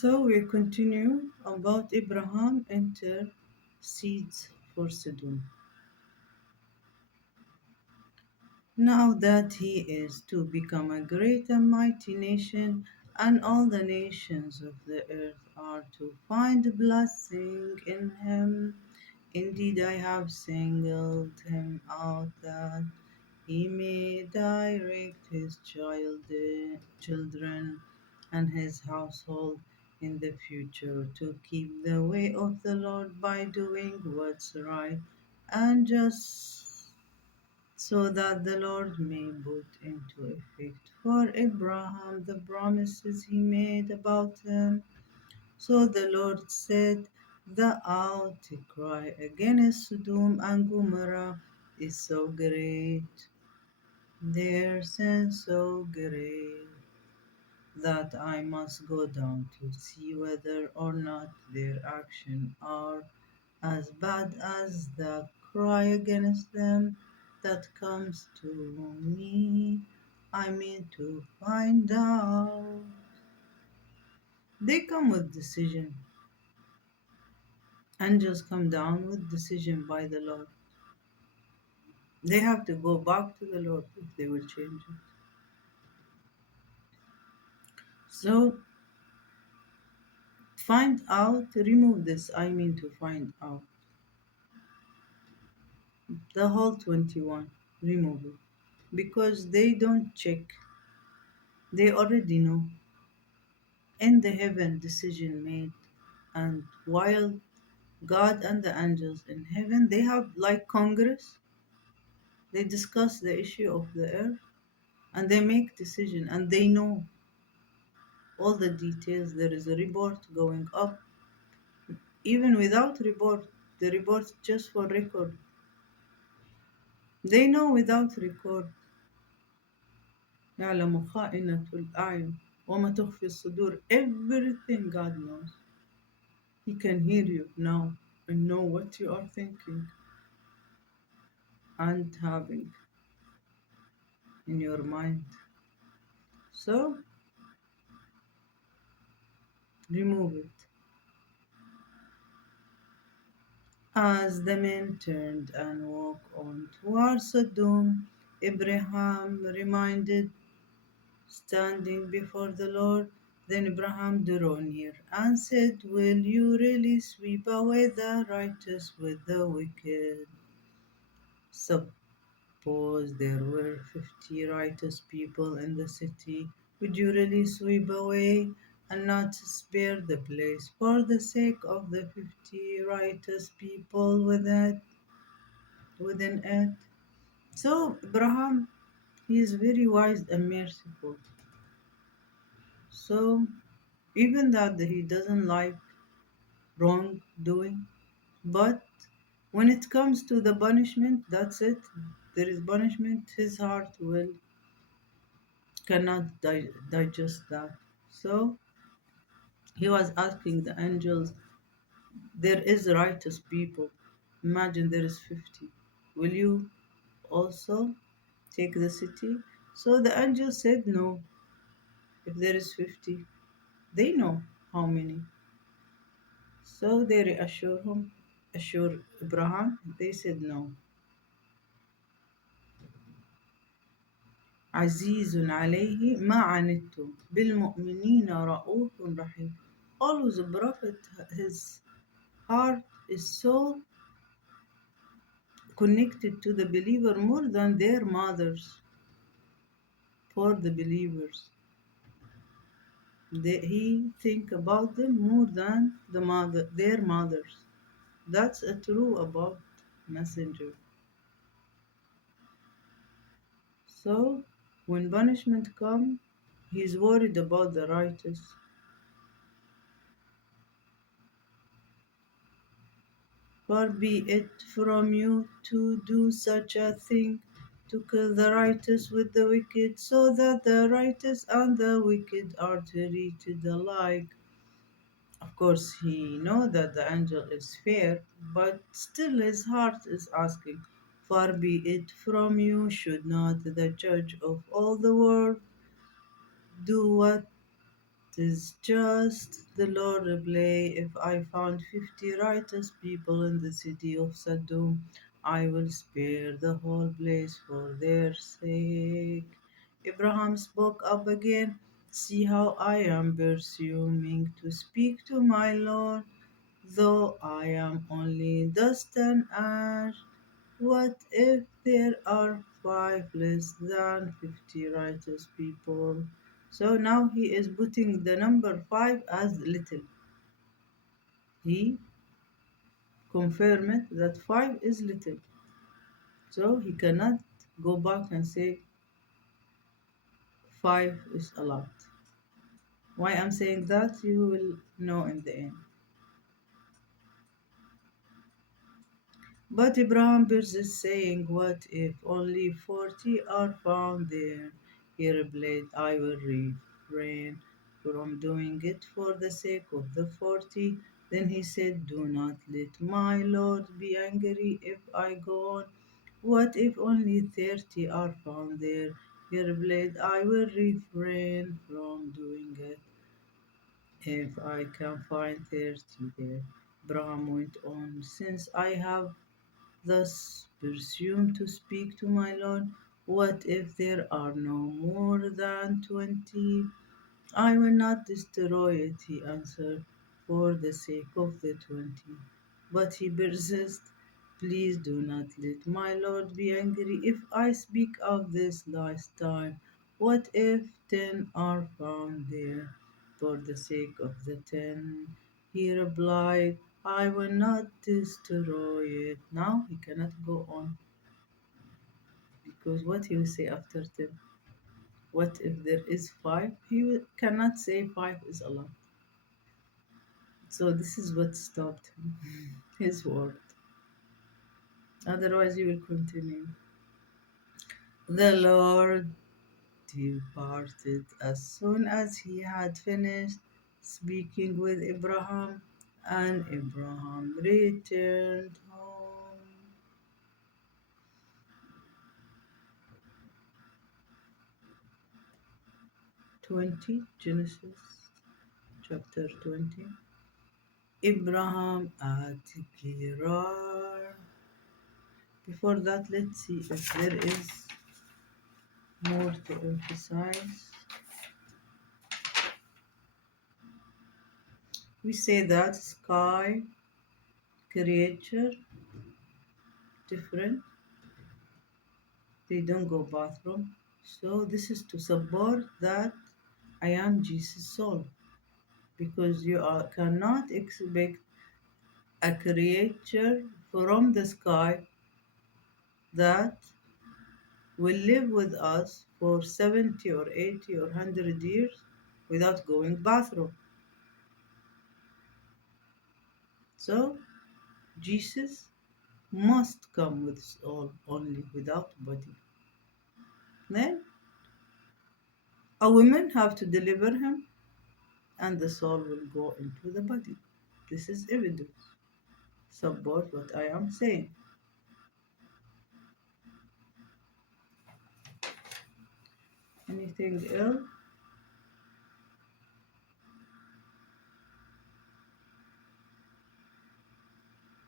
So we continue about Abraham intercedes for Sodom. Now that he is to become a great and mighty nation, and all the nations of the earth are to find blessing in him. Indeed, I have singled him out that he may direct his children and his household in the future to keep the way of the Lord by doing what's right and just so that the Lord may put into effect for Abraham the promises he made about him. So the Lord said, the outcry against Sodom and Gomorrah is so great, their sin so great, that I must go down to see whether or not their actions are as bad as the cry against them that comes to me. I mean to find out. They come with decision. Angels come down with decision by the Lord. They have to go back to the Lord if they will change it. So find out, remove this, I mean to find out. The whole 21, remove it. Because they don't check. They already know. In the heaven, decision made. And while God and the angels in heaven, they have like Congress, they discuss the issue of the earth and they make decision and they know all the details. There is a report going up. Even without report, the report just for record. They know without record. يعلم خائنة الأعين وما تخفي الصدور. Everything God knows. He can hear you now and know what you are thinking and having in your mind. So remove it. As the men turned and walked on towards Sodom, Abraham reminded, standing before the Lord. Then Abraham drew near and said, will you really sweep away the righteous with the wicked? Suppose there were 50 righteous people in the city. Would you really sweep away and not spare the place for the sake of the 50 righteous people within it? So Abraham, he is very wise and merciful. So even that he doesn't like wrongdoing, but when it comes to the punishment, that's it. There is punishment. His heart will cannot digest that. So he was asking the angels, there is righteous people. Imagine there is 50. Will you also take the city? So the angel said no. If there is 50, they know how many. So they assure Abraham. They said no. عزيز عليه ما عنتم بالمؤمنين رؤوف رحيم. Always the prophet, his heart is so connected to the believer more than their mothers. For the believers, he think about them more than their mothers. That's a true about messenger. So when punishment comes, he's worried about the righteous. Far be it from you to do such a thing, to kill the righteous with the wicked, so that the righteous and the wicked are treated alike. Of course, he knows that the angel is fair, but still his heart is asking, far be it from you, should not the judge of all the world do what 'Tis just the Lord replay. If I found 50 righteous people in the city of Sodom, I will spare the whole place for their sake. Abraham spoke up again. See how I am presuming to speak to my Lord, though I am only dust and ash. What if there are five less than 50 righteous people? So now he is putting the number five as little. He confirmed that five is little. So he cannot go back and say five is a lot. Why I'm saying that, you will know in the end. But Abraham persists, saying, what if only 40 are found there? He replied, I will refrain from doing it for the sake of the 40. Then he said, do not let my Lord be angry if I go on. What if only 30 are found there? He replied, I will refrain from doing it if I can find 30 there. Abraham went on, since I have thus presume to speak to my Lord. What if there are no more than 20? I will not destroy it, he answered, for the sake of the 20. But he persists, please do not let my Lord be angry if I speak of this last time. What if 10 are found there? For the sake of the 10, he replied, I will not destroy it. Now he cannot go on, because what he will say after 10? What if there is 5? Cannot say 5 is a lot. So this is what stopped him, his word. Otherwise, he will continue. The Lord departed as soon as he had finished speaking with Abraham, and Abraham returned home. 20, Genesis chapter 20. Abraham at Gerar. Before that, let's see if there is more to emphasize. We say that sky creature different, they don't go bathroom. So this is to support that I am Jesus soul, because cannot expect a creature from the sky that will live with us for 70 or 80 or 100 years without going bathroom. So Jesus must come with soul only, without body. Then a woman have to deliver him, and the soul will go into the body. This is evidence. Support what I am saying. Anything else?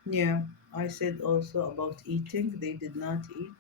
Yeah, I said also about eating. They did not eat.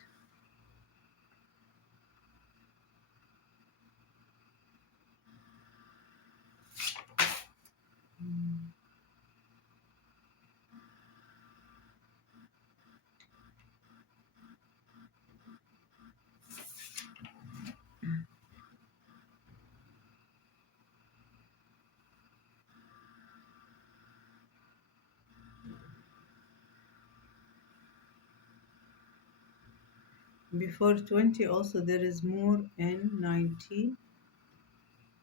Before 20 also there is more in 19.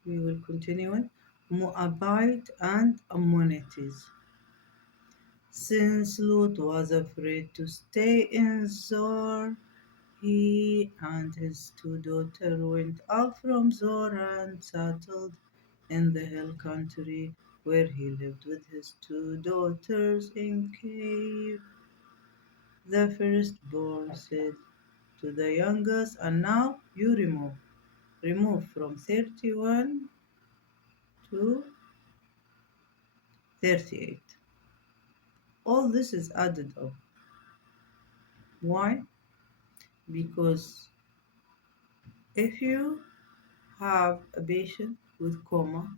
We will continue it. Moabite and Ammonites. Since Lot was afraid to stay in Zor, he and his two daughters went up from Zor and settled in the hill country, where he lived with his two daughters in cave. The firstborn said to the youngest, and now you remove from 31 to 38. All this is added up. Why? Because if you have a patient with coma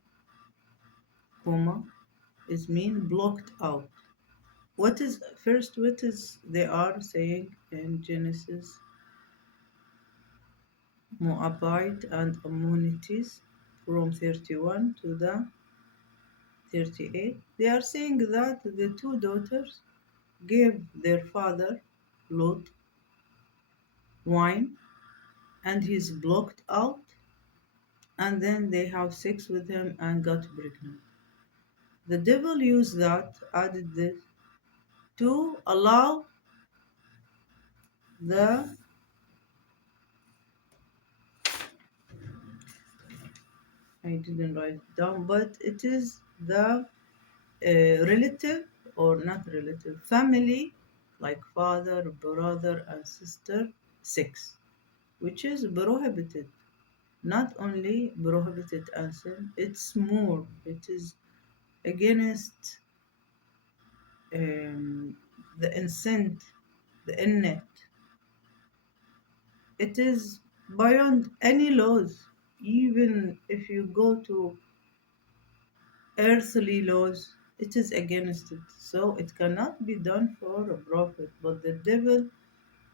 is mean blocked out. What is they are saying in Genesis, Moabite and Ammonites from 31 to the 38. They are saying that the two daughters gave their father Lot wine and he's blocked out, and then they have sex with him and got pregnant. The devil used that, added this to allow the I didn't write it down, but it is the relative or not relative family, like father, brother, and sister, sex, which is prohibited. Not only prohibited and sin, it's more. It is against the insent, the innate. It is beyond any laws. Even if you go to earthly laws, it is against it. So it cannot be done for a prophet. But the devil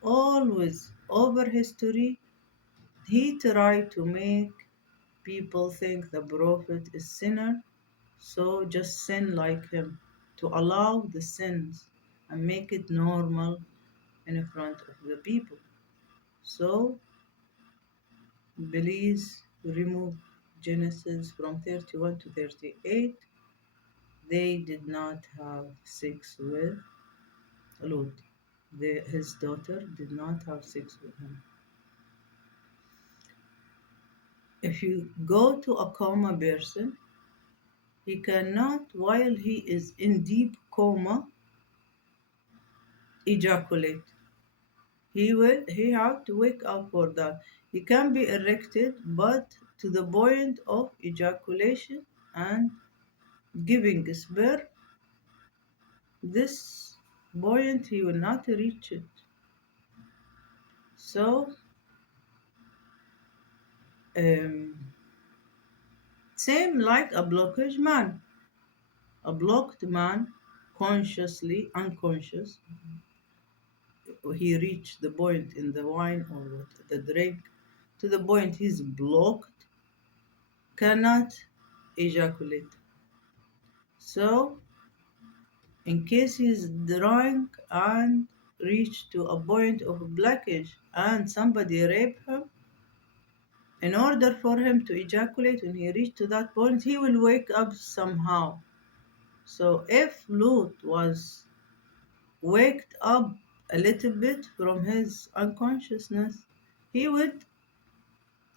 always, over history, he tried to make people think the prophet is sinner, so just sin like him, to allow the sins and make it normal in front of the people. So please remove Genesis from 31 to 38. They did not have sex with Lot. His daughter did not have sex with him. If you go to a coma person, he cannot, while he is in deep coma, ejaculate. He have to wake up for that. He can be erected, but to the point of ejaculation and giving sperm, this point he will not reach it. So same like a blockage man. A blocked man, consciously, unconscious, he reached the point in the wine or the drink, to the point he's blocked, cannot ejaculate. So, in case he's drunk and reached to a point of blockage and somebody rape him, in order for him to ejaculate, when he reached to that point, he will wake up somehow. So if Lut was waked up a little bit from his unconsciousness, he would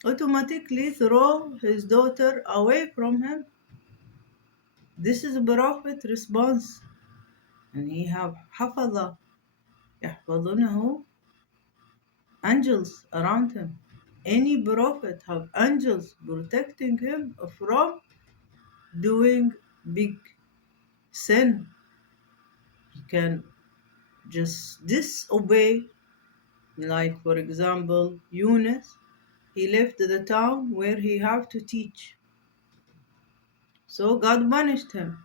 automatically throw his daughter away from him. This is a prophet response. And he have حفظة يحفظونه, angels around him. Any prophet have angels protecting him from doing big sin. He can just disobey, like for example Yunus. He left the town where he have to teach, so God punished him.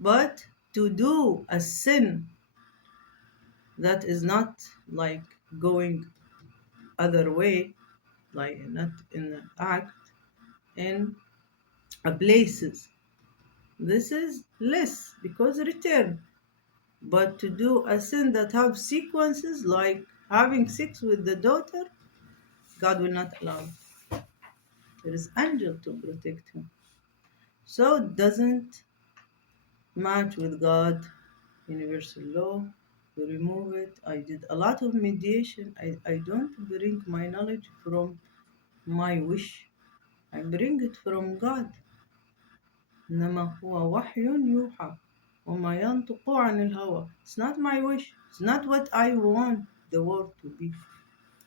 But to do a sin that is not like going other way, like not in the act, in a places, this is less because return. But to do a sin that have sequences, like having sex with the daughter, God will not allow. There is angel to protect him. So it doesn't match with God universal law. To remove it, I did a lot of mediation. I don't bring my knowledge from my wish. I bring it from God. إنما هو وحي يوحى وما ينطق عن الهوى. It's not my wish. It's not what I want the world to be.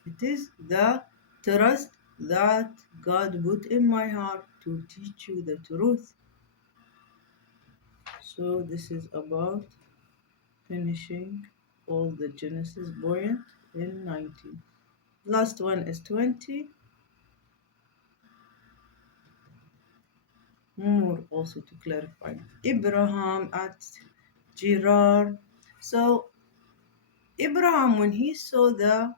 It is the trust that God put in my heart to teach you the truth. So this is about finishing all the Genesis point in 19. Last one is 20. More also to clarify. Abraham at Gerar. So Abraham, when he saw the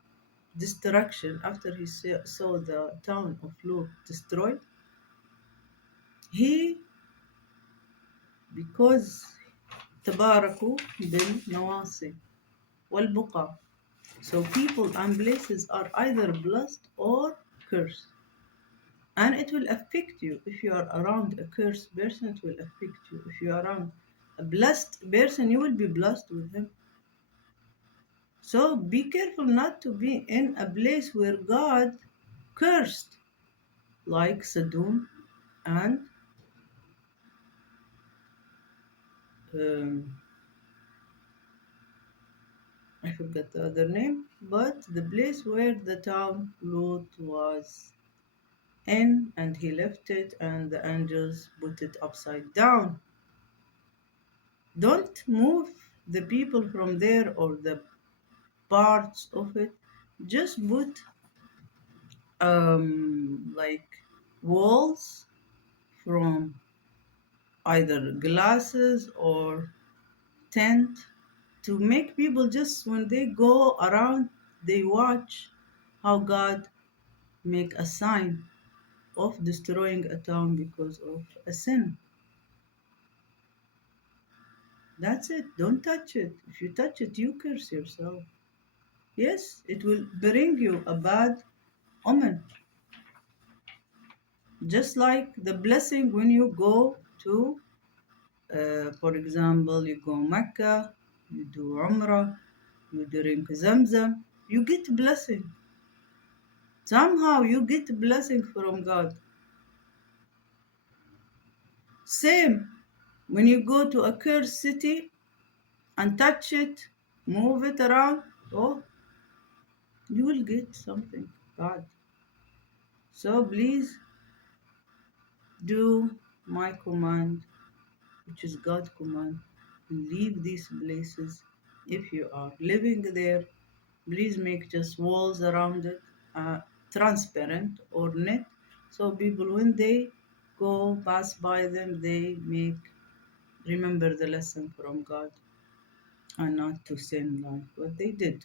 destruction, after he saw the town of Lot destroyed, he, because تباركوا بالنواصي والبقع. So people and places are either blessed or cursed. And it will affect you. If you are around a cursed person, it will affect you. If you are around a blessed person, you will be blessed with him. So be careful not to be in a place where God cursed, like Sodom and um, I forgot the other name, but the place where the town Lot was in, and he left it, and the angels put it upside down. Don't move the people from there or the parts of it. Just put like walls from either glasses or tent to make people, just when they go around, they watch how God make a sign of destroying a town because of a sin. That's it. Don't touch it. If you touch it, you curse yourself. Yes, it will bring you a bad omen. Just like the blessing when you go to, for example, you go Mecca, you do Umrah, you drink Zamzam, you get blessing. Somehow you get blessing from God. Same when you go to a cursed city and touch it, move it around, oh, you will get something bad. So please do my command, which is God's command, and leave these places. If you are living there, please make just walls around it, transparent or net, so people when they go pass by them, they make remember the lesson from God and not to sin like what they did.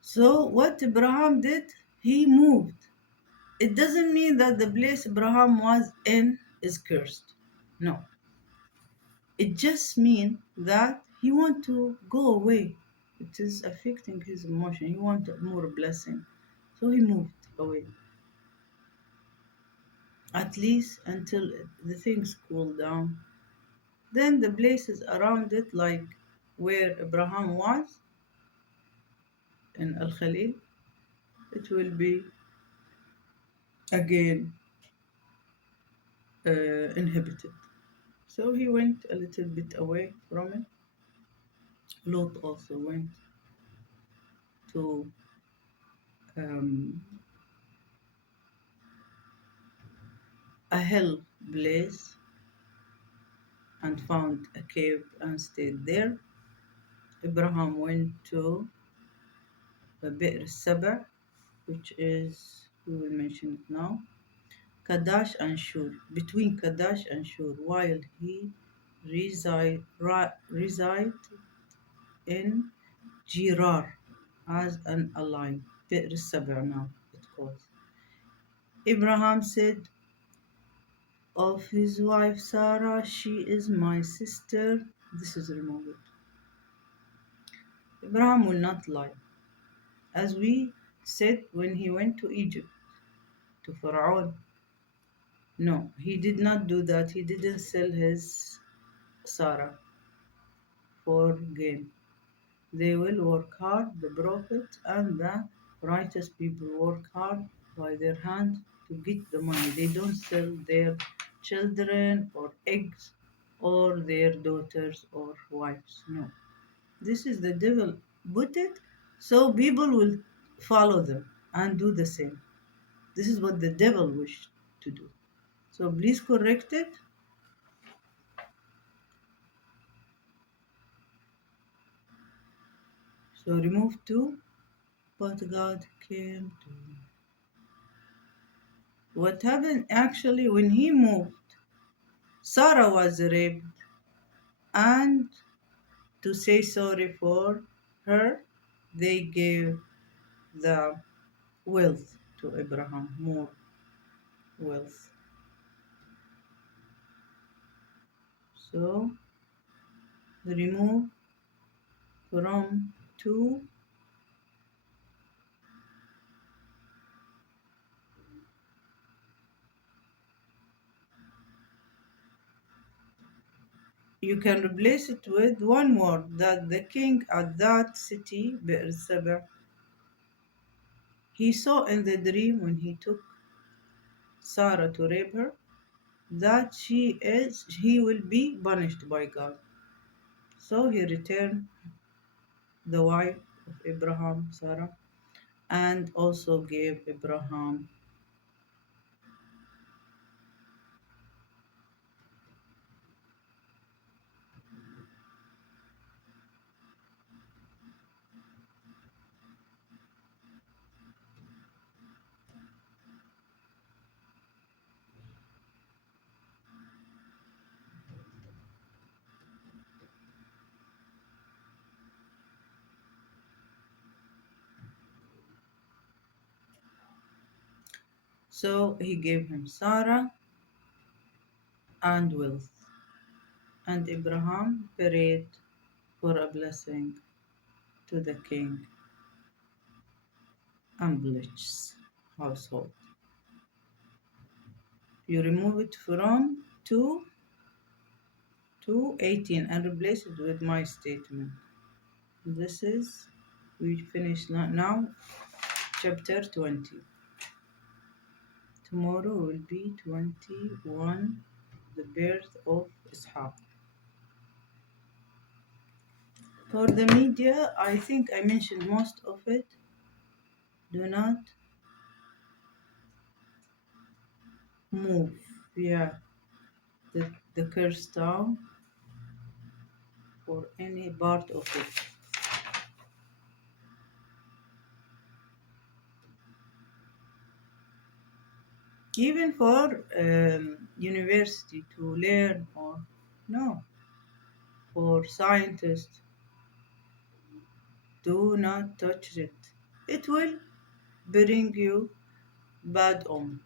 So what Abraham did, he moved. It doesn't mean that the place Abraham was in is cursed. No. It just means that he want to go away. It is affecting his emotion. He want more blessing. So he moved away. At least until the things cool down. Then the places around it, like where Abraham was in Al Khalil, it will be again inhabited. So he went a little bit away from it. Lot also went to um, a hill place and found a cave and stayed there. Abraham went to Bir Saba, which is, we will mention it now, Kadash and Shur, between Kadash and Shur, while he reside in Jirar as an ally. Bir Saba now it calls. Abraham said of his wife Sarah, she is my sister. This is removed. Abraham will not lie. As we said when he went to Egypt, to Pharaoh, no, he did not do that. He didn't sell his Sarah for gain. They will work hard, the prophet and the righteous people work hard by their hand to get the money. They don't sell their children or eggs or their daughters or wives. No. This is the devil put it So people will follow them and do the same. This is what the devil wished to do. So please correct it. So remove two. But God came to. What happened actually when he moved? Sarah was raped, and to say sorry for her, they gave the wealth to Abraham, more wealth. So remove from two. You can replace it with one word that the king at that city, Beersheba, he saw in the dream when he took Sarah to rape her, that he will be punished by God. So he returned the wife of Abraham, Sarah, and also gave Abraham. So he gave him Sarah and wealth. And Abraham prayed for a blessing to the king and blessed household. You remove it from 2 to 18 and replace it with my statement. This is, we finish now chapter 20. Tomorrow will be 21, the birth of Ishaq. For the media, I think I mentioned most of it. Do not move, yeah, the curse down for any part of it. Even for university to learn, or no, for scientists, do not touch it. It will bring you bad omen.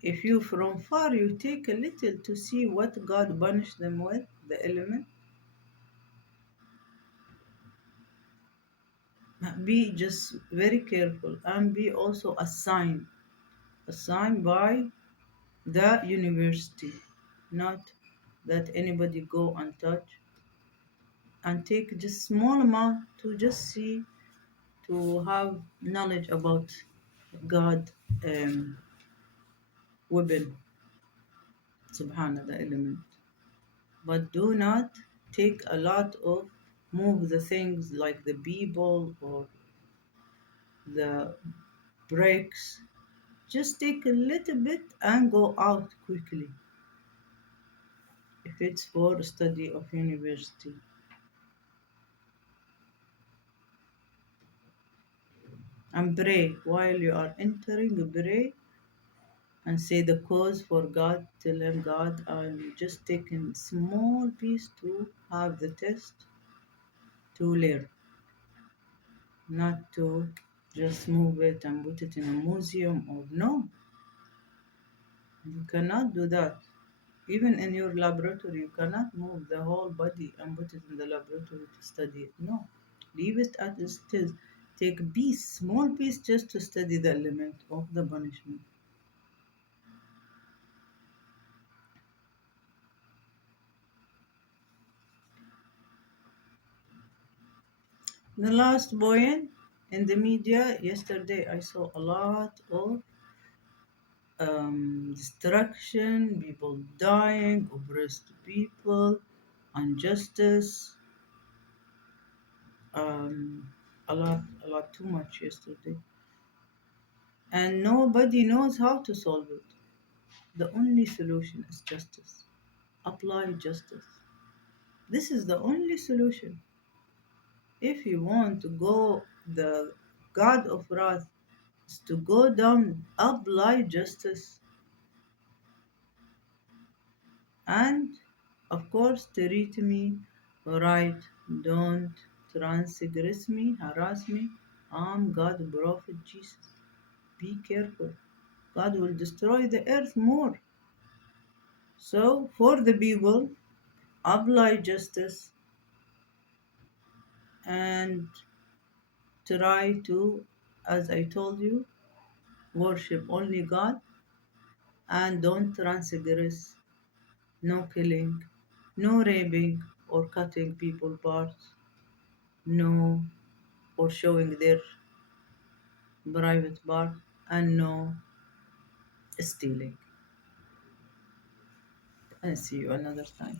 If you from far you take a little to see what God punished them with, the element, be just very careful and be also assigned by the university, not that anybody go and touch, and take just small amount to just see, to have knowledge about God weapon, subhana, the element. But do not take a lot of, move the things like the people or the breaks. Just take a little bit and go out quickly if it's for study of university. And pray while you are entering, pray and say the cause for God. Tell him, God, I'm just taking small piece to have the test to learn, not to just move it and put it in a museum, or no, you cannot do that. Even in your laboratory, you cannot move the whole body and put it in the laboratory to study it. No, leave it as it is. Take a piece, small piece, just to study the element of the punishment. The last point in the media yesterday, I saw a lot of destruction, people dying, oppressed people, injustice, um, a lot too much yesterday. And nobody knows how to solve it. The only solution is justice. Apply justice. This is the only solution. If you want to go, the God of wrath is to go down, apply justice, and of course, treat me right. Don't transgress me, harass me. I'm God, Prophet Jesus. Be careful. God will destroy the earth more. So, for the people, apply justice and try to, as I told you, worship only God and don't transgress. No killing, no raping or cutting people parts, no, or showing their private part, and no stealing. And see you another time.